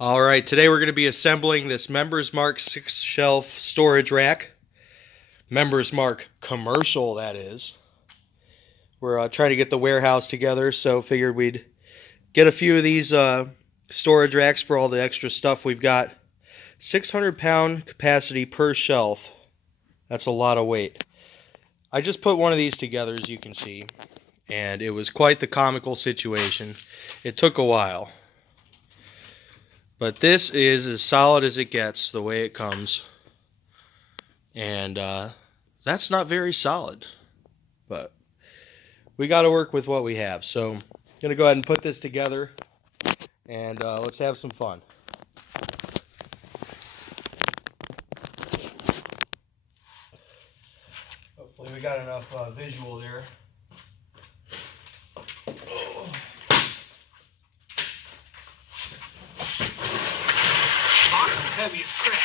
All right, today we're going to be assembling this Members Mark 6 shelf storage rack. Members Mark commercial, that is. We're trying to get the warehouse together, so figured we'd get a few of these storage racks for all the extra stuff we've got. 600-pound capacity per shelf. That's a lot of weight. I just put one of these together, as you can see, and it was quite the comical situation. It took a while. But this is as solid as it gets, the way it comes. And that's not very solid. But we got to work with what we have. So I'm going to go ahead and put this together. And let's have some fun. Hopefully we got enough visual there. Box is heavy as crap.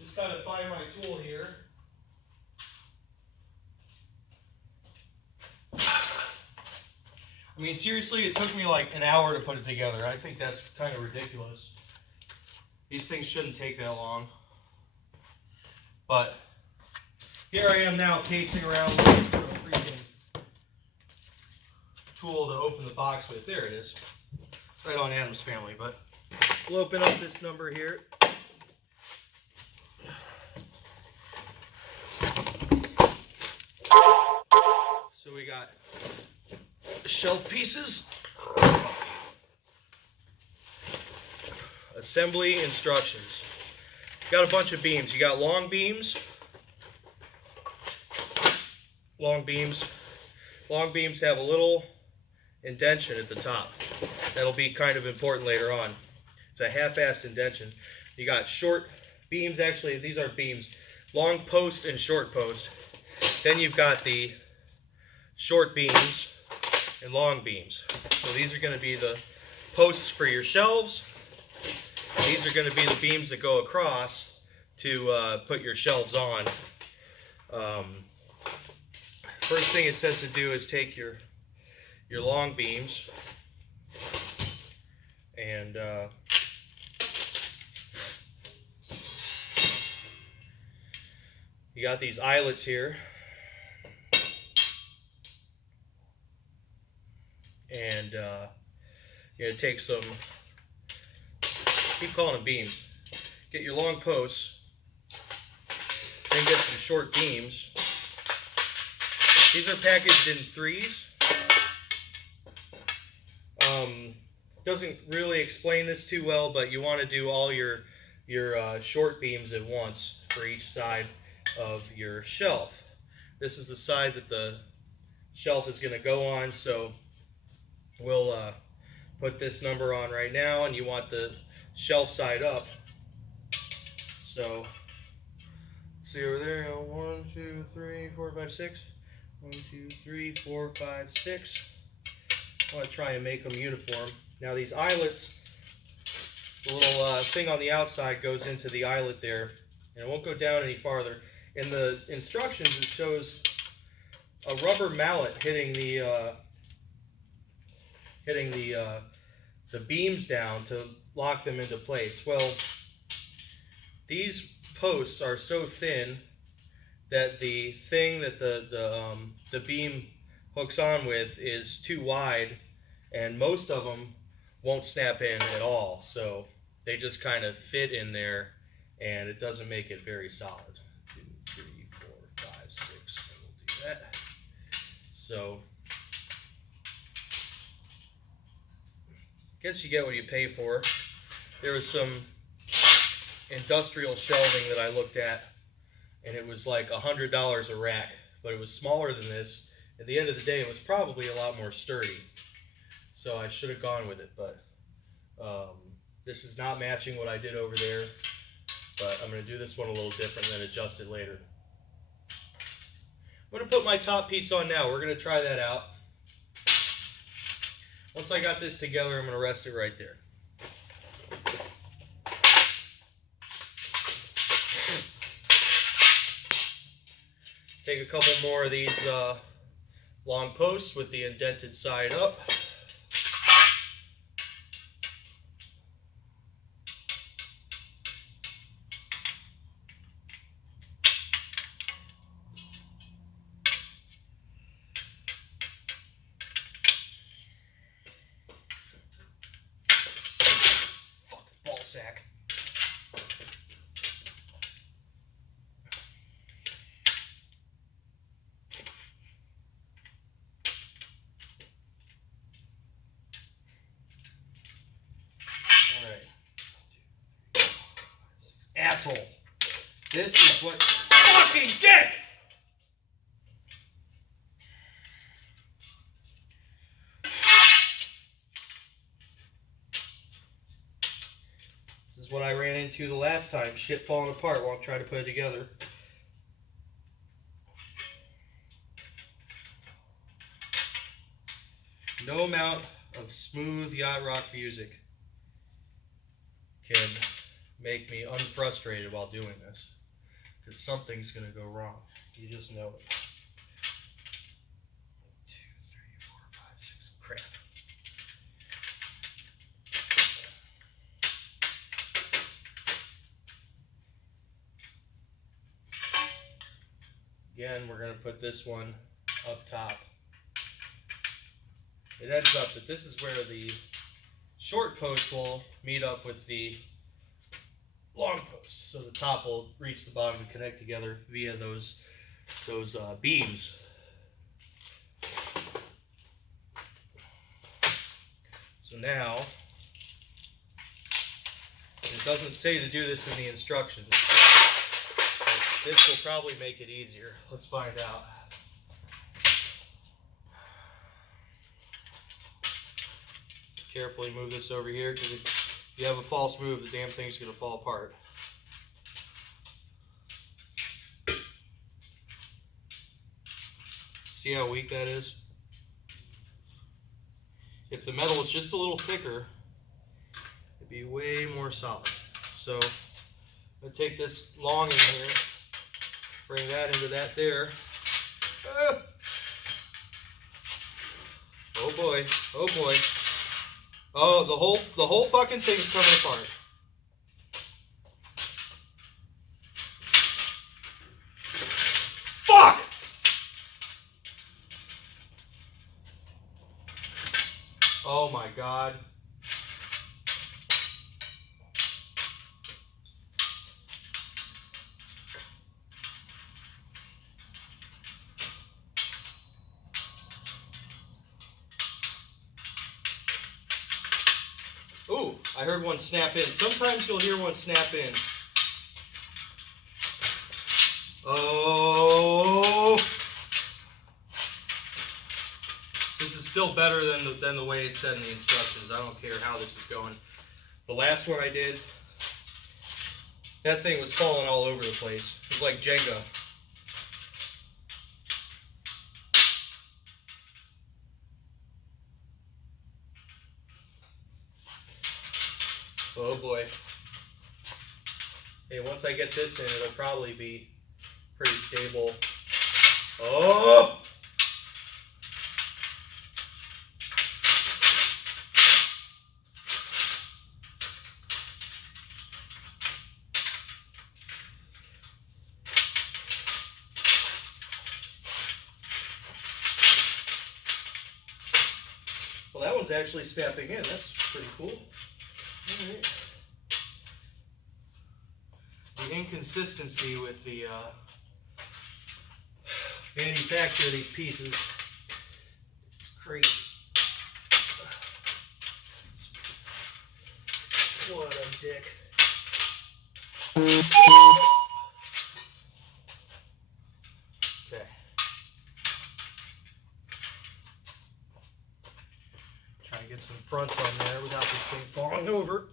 Just got to find my tool here. I mean, seriously, it took me like an hour to put it together. I think that's kind of ridiculous. These things shouldn't take that long. But here I am now pacing around looking for a freaking tool to open the box with. There it is. Right on Adam's Family. But we'll open up this number here. So we got shelf pieces, assembly instructions. Got a bunch of beams. You got long beams. Long beams have a little indentation at the top. That'll be kind of important later on. It's a half-assed indentation. You got short beams. Actually, these aren't beams. Long post and short post. Then you've got the short beams and long beams. So these are going to be the posts for your shelves. These are going to be the beams that go across to put your shelves on. First thing it says to do is take your long beams and you got these eyelets here. And you're going to take some, keep calling them beams, get your long posts, then get some short beams. These are packaged in threes. Doesn't really explain this too well, but you want to do all your short beams at once for each side of your shelf. This is the side that the shelf is going to go on, so we'll put this number on right now, and you want the shelf side up. So, let's see over there. 1, 2, 3, 4, 5, 6. 1, 2, 3, 4, 5, 6. I want to try and make them uniform. Now these eyelets, the little thing on the outside goes into the eyelet there, and it won't go down any farther. In the instructions, it shows a rubber mallet hitting the beams down to lock them into place. Well, these posts are so thin that the thing that the beam hooks on with is too wide, and most of them won't snap in at all. So they just kind of fit in there, and it doesn't make it very solid. 2, 3, 4, 5, 6. We'll do that. So guess you get what you pay for. There was some industrial shelving that I looked at, and it was like $100 a rack, but it was smaller than this. At the end of the day, it was probably a lot more sturdy, so I should have gone with it. But this is not matching what I did over there, but I'm going to do this one a little different and then adjust it later. I'm going to put my top piece on now. We're going to try that out. Once I got this together, I'm going to rest it right there. Take a couple more of these long posts with the indented side up. Sack. All right. Asshole. This is what fucking dick. This is what I ran into the last time. Shit falling apart while I'm trying to put it together. No amount of smooth yacht rock music can make me unfrustrated while doing this. Because something's going to go wrong. You just know it. 1, 2, 3, 4, 5, 6. Crap. Again, we're going to put this one up top. It ends up that this is where the short post will meet up with the long post. So the top will reach the bottom and connect together via those beams. So now, it doesn't say to do this in the instructions. This will probably make it easier. Let's find out. Carefully move this over here, because if you have a false move, the damn thing's going to fall apart. See how weak that is? If the metal was just a little thicker, it'd be way more solid. So I'm going to take this long in here, bring that into that there. Oh boy, oh boy. Oh, the whole fucking thing's coming apart. Fuck! Oh my God. Ooh, I heard one snap in. Sometimes you'll hear one snap in. Oh. This is still better than the way it said in the instructions. I don't care how this is going. The last one I did, that thing was falling all over the place. It was like Jenga. Oh boy. Hey, once I get this in, it'll probably be pretty stable. Oh! Well, that one's actually snapping in. That's pretty cool. All right. The inconsistency with the manufacture of these pieces is crazy. What a dick. Okay. Try and get some fronts on there without this thing falling over.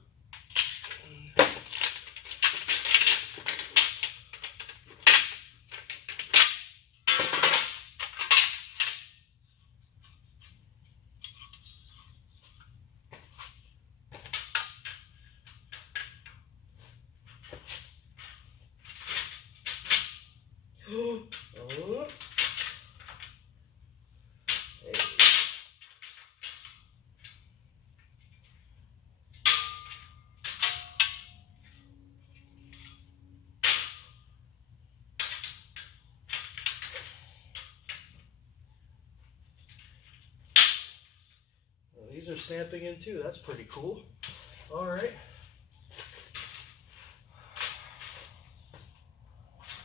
are snapping in too. That's pretty cool. All right.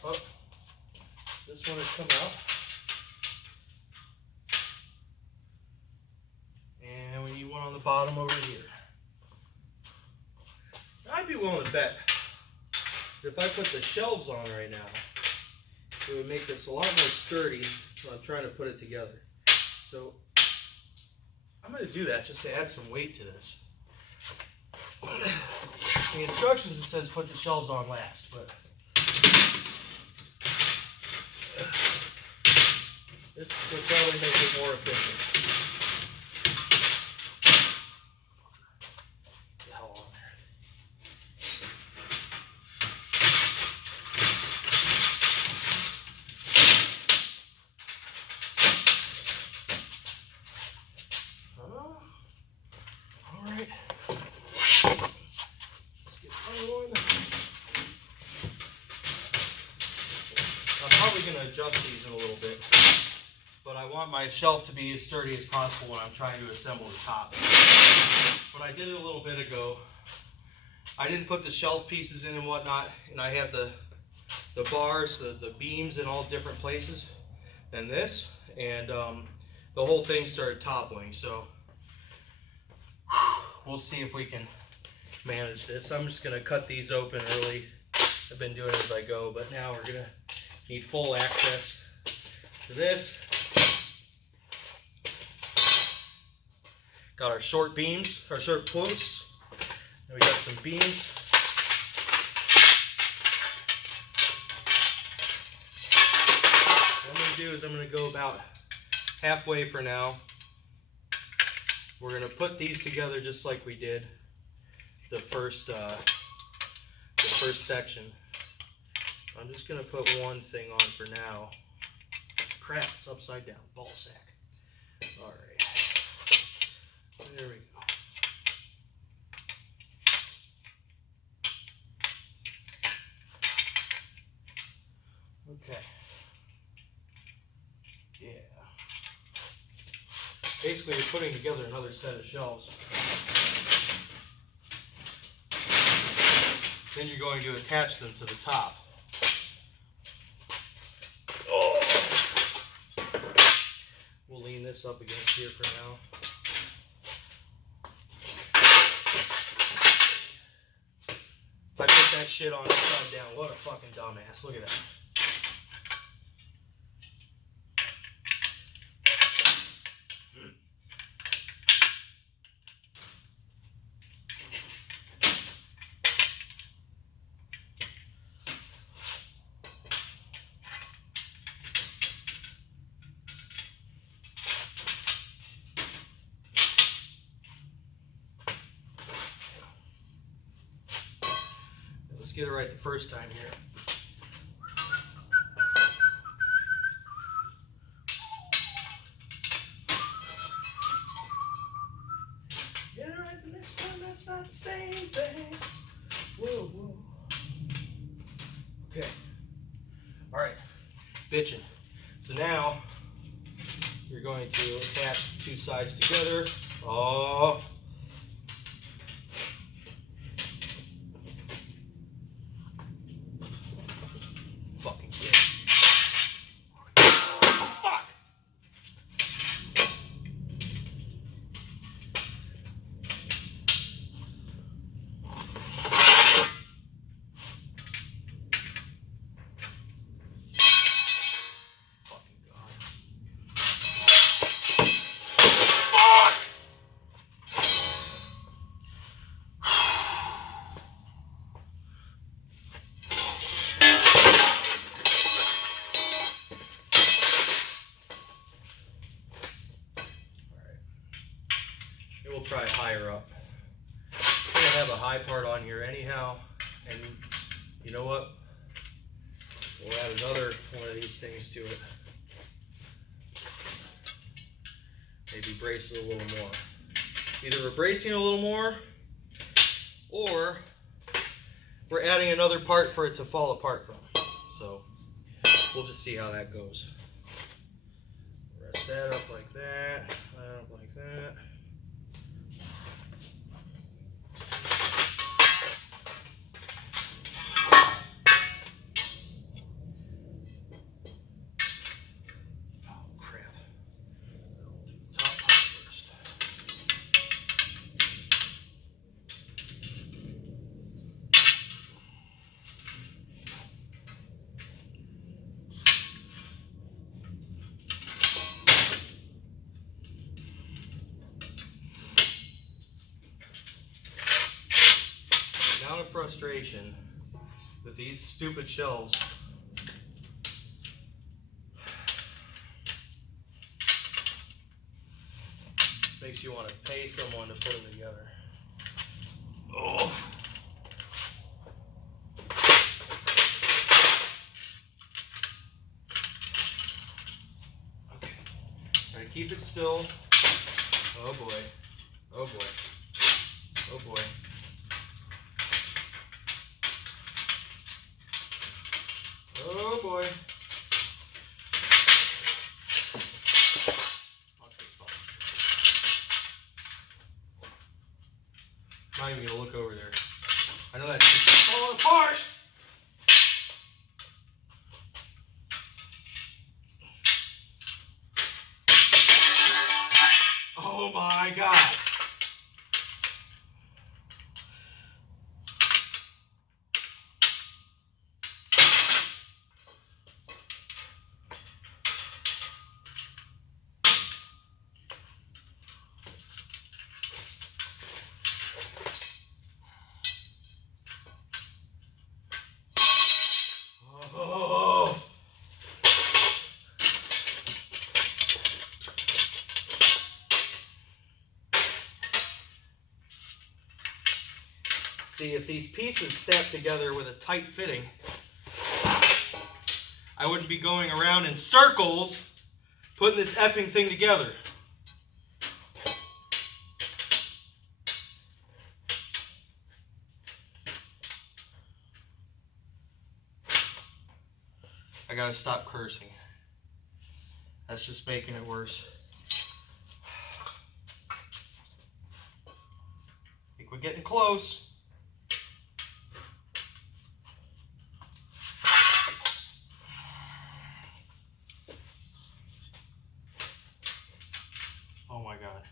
Oh, this one has come out. And we need one on the bottom over here. I'd be willing to bet that if I put the shelves on right now, it would make this a lot more sturdy when I'm trying to put it together. So I'm going to do that just to add some weight to this. The instructions, it says put the shelves on last, but this will probably make it more efficient. Get the hell on there. All right. Let's get another one. I'm probably going to adjust these in a little bit, but I want my shelf to be as sturdy as possible when I'm trying to assemble the top. When I did it a little bit ago, I didn't put the shelf pieces in and whatnot, and I had the bars, the beams in all different places than this, and the whole thing started toppling. So we'll see if we can manage this. I'm just going to cut these open early. I've been doing it as I go, but now we're going to need full access to this. Got our short beams, our short posts, and we got some beams. What I'm going to do is I'm going to go about halfway for now. We're going to put these together just like we did the first section. I'm just going to put one thing on for now. Crap, it's upside down. Ball sack. All right. There we go. Okay. Yeah. Basically, you're putting together another set of shelves. Then you're going to attach them to the top. Oh. We'll lean this up against here for now. If I put that shit on upside down, what a fucking dumbass. Look at that. Get it right the first time here. Get it right the next time, that's not the same thing. Whoa, whoa. Okay. Alright. Bitchin'. So now you're going to attach the two sides together. Oh. We'll try higher up. We're gonna have a high part on here anyhow, and you know what? We'll add another one of these things to it. Maybe brace it a little more. Either we're bracing it a little more, or we're adding another part for it to fall apart from. So we'll just see how that goes. Rest that up like that, that up like that. frustration with these stupid shelves. This makes you want to pay someone to put them together. Oh. Okay. Try to keep it still. Oh boy. Oh boy. Oh boy. Oh boy. I'm not even gonna look over there. I know that's just falling apart. Oh my God. Oh. See, if these pieces snap together with a tight fitting, I wouldn't be going around in circles putting this effing thing together. I gotta stop cursing. That's just making it worse. I think we're getting close. Oh my God.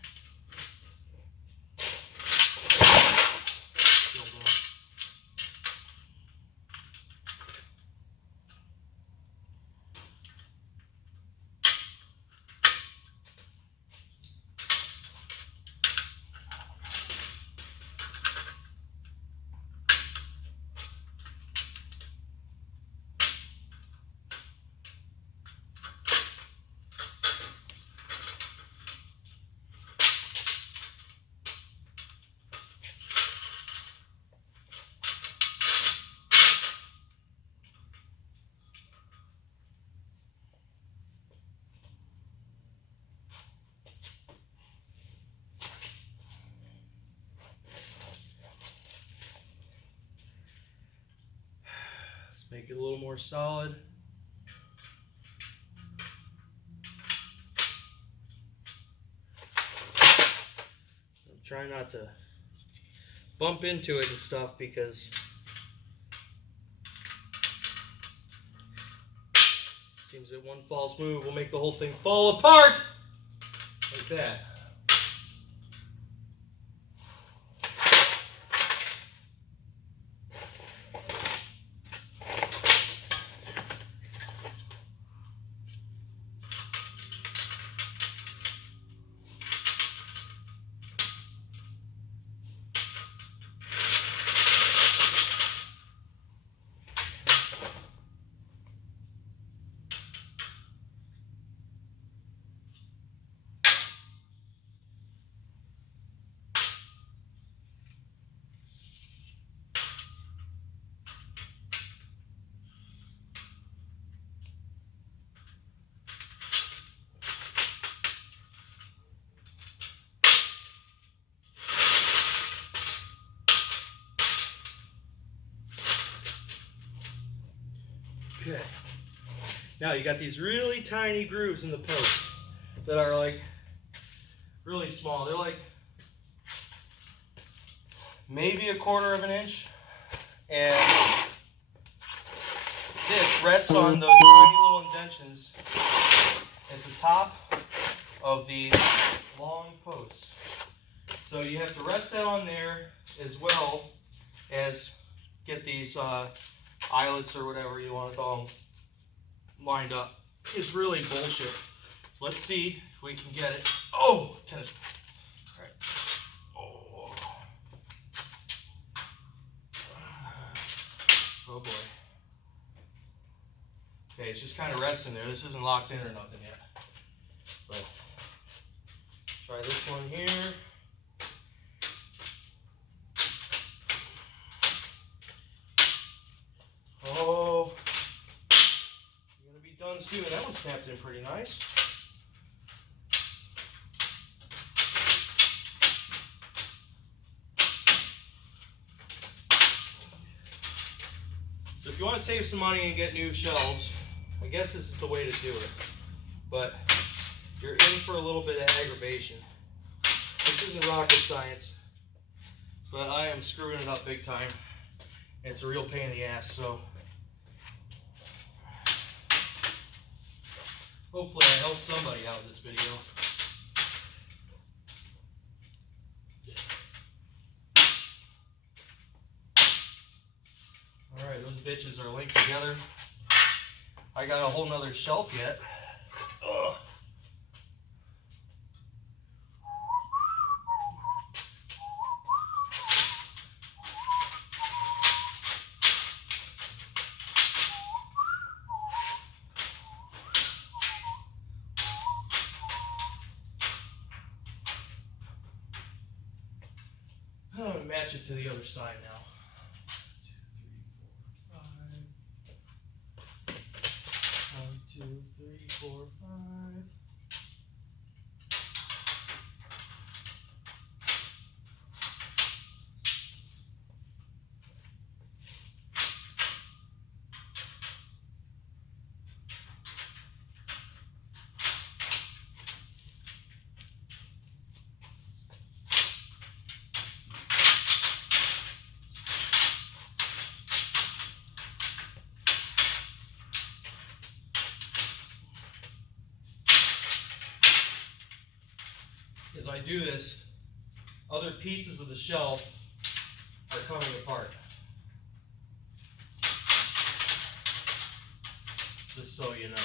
Make it a little more solid. Try not to bump into it and stuff, because it seems that one false move will make the whole thing fall apart like that. Okay. Now you got these really tiny grooves in the post that are like really small. They're like maybe 1/4 of an inch, and this rests on those tiny little indentions at the top of these long posts. So you have to rest that on there, as well as get these eyelets or whatever you want to call them lined up. It's really bullshit. So let's see if we can get it. Oh, tennis ball. All right. Oh. Oh boy. Okay, it's just kind of resting there. This isn't locked in or nothing yet. But try this one here. Oh, you're gonna be done soon. That one snapped in pretty nice. So if you want to save some money and get new shelves, I guess this is the way to do it. But you're in for a little bit of aggravation. This isn't rocket science, but I am screwing it up big time. It's a real pain in the ass, so hopefully I help somebody out with this video. Alright, those bitches are linked together. I got a whole nother shelf yet. Ugh. I'm going to match it to the other side now. 1, 2, 3, 4, 5. As I do this, other pieces of the shelf are coming apart. Just so you know.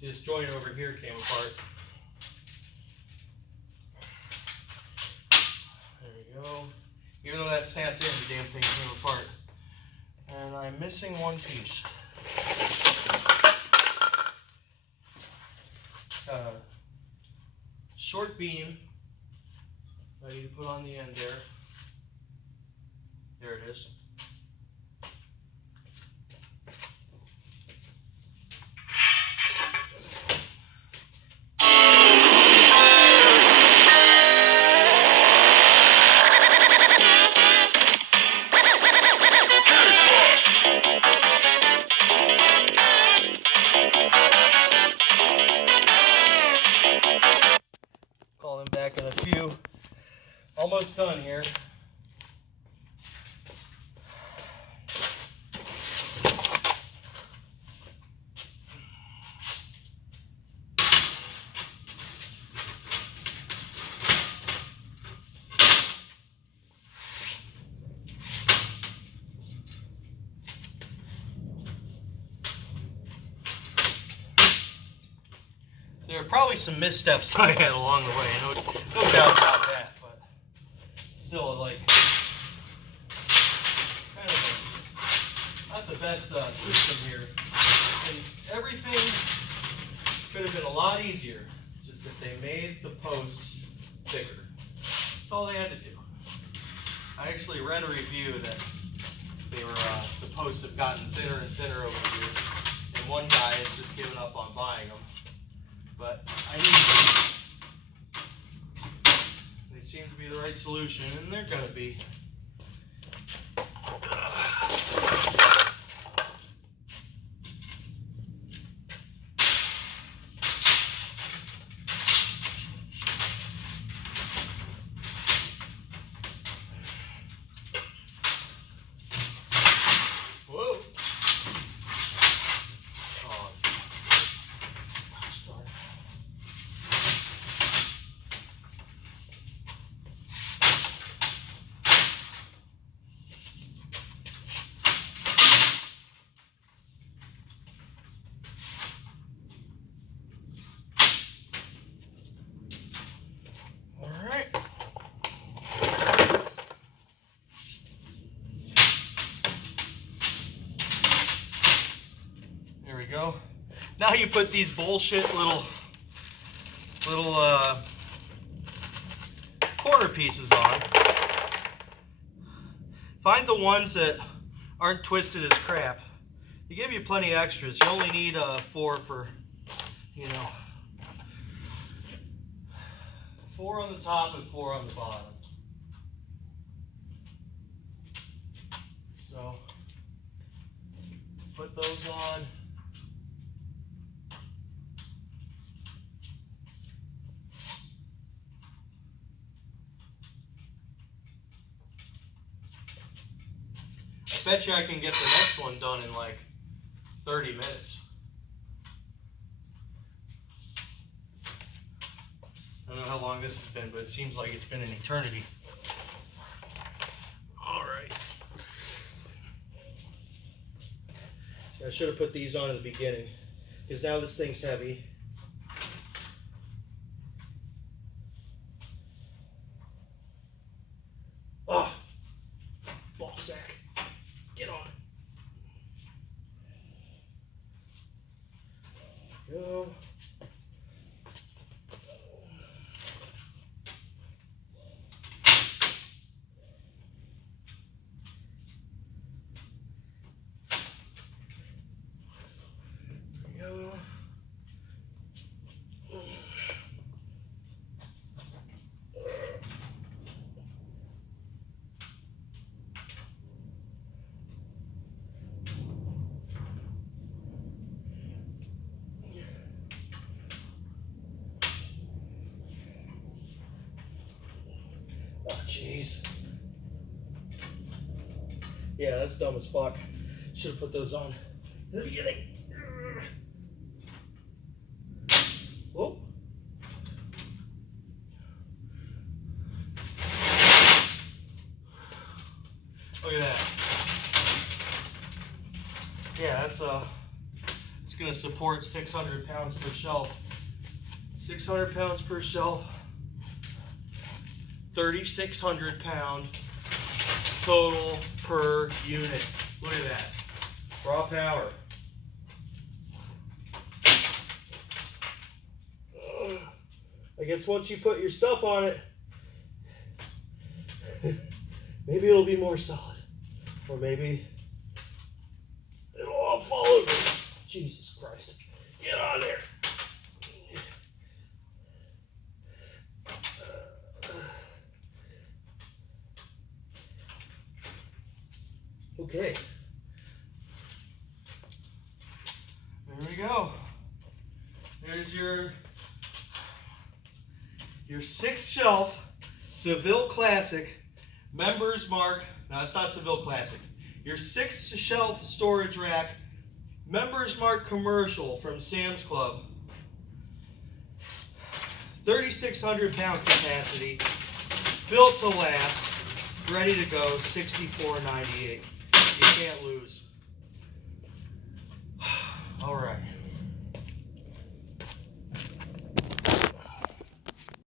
See, this joint over here came apart. There we go. Even though that snapped in, the damn thing came apart. And I'm missing one piece. Short beam I need to put on the end there. There it is. Call them back in a few. Almost done here. There are probably some missteps I had along the way, no doubt about that. best system here. And everything could have been a lot easier just if they made the posts thicker. That's all they had to do. I actually read a review that they were the posts have gotten thinner and thinner over the years, and one guy has just given up on buying them. But I need them. They seem to be the right solution, and they're going to be. Go. Now you put these bullshit little corner pieces on. Find the ones that aren't twisted as crap. They give you plenty of extras. You only need 4 for, 4 on the top and 4 on the bottom. So put those on. I bet you I can get the next one done in like 30 minutes. I don't know how long this has been, but it seems like it's been an eternity. All right. See, I should have put these on in the beginning, because now this thing's heavy. Oh, ball sack. Get on. Go. Go. Oh, jeez. Yeah, that's dumb as fuck. Should have put those on in the beginning. Whoa. Look at that. Yeah, that's it's gonna support 600 pounds per shelf. 600 pounds per shelf. 3,600 pound total per unit. Look at that. Raw power. I guess once you put your stuff on it, maybe it'll be more solid. Or maybe it'll all fall over. Jesus Christ. Get on there. Okay. There we go. There's your 6th shelf Seville Classic Members Mark. No, it's not Seville Classic. Your 6th shelf storage rack Members Mark commercial from Sam's Club. 3,600 pound capacity, built to last, ready to go, $64.98. You can't lose.